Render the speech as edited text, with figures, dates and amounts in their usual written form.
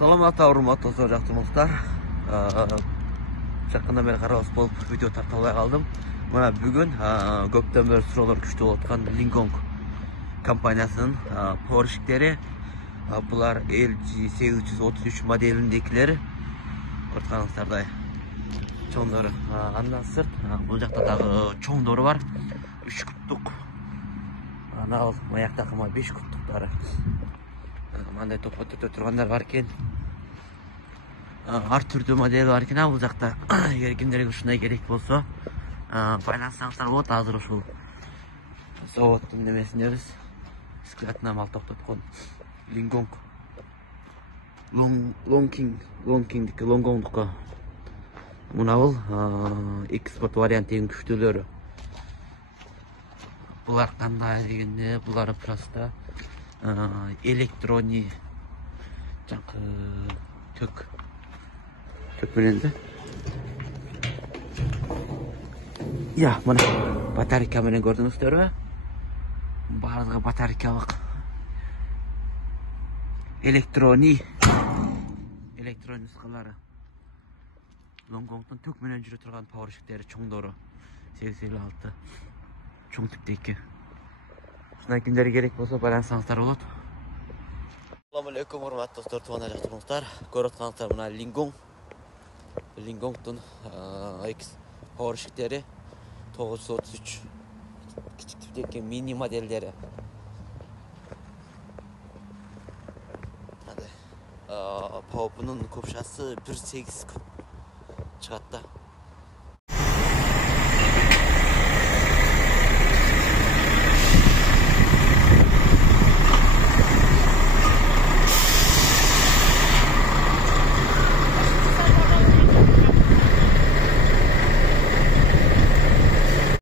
Саламатта, урматтуу жактырмактар. Жакында мен карабас болуп видео тарта албай калдым. Мына бүгүн көптөн бери суроолор күчтүү болуп аткан Linggong компаниясынын поwershifttери. Булар LG 833 моделиндекилери. Көрүп чоңдору. Андан сырт бул жакта дагы чоңдору бар. 3 куттук. Анал маяктагы 5 куттуктары. Мындай топотто тургандар бар экен. Ар түрдүү модель бар экен. Бул жакта эгер кимдерге ушундай керек болсо, байлансаңыздар болот. Азыр ушул заводдун немесиндебиз. Складына мал токтоткон Linggong Longgongдуку. Мына бул экспорт вариант эң күчтүүлөрү. Булар кандай дегенде, булар просто электроний жаңкы тök менен да. Мына батарейка менен көрдүңүздөрбү? Баардыгы батарейкалык. Электроний нускалары. Longgongдун тök менен жүрө турган powershifttери чоңдору 856 чоң типтеки. Ушундай кимдерге керек болсо байлансаңыздар болот. Assalamu alaikum, урматтуу достор, тууган жактырмактар. Көрүп атканыңыздар мына Linggongдун X powershifttери 933 кичик типтеки мини моделдери. Попунун копшасы 1.8 чыгат да.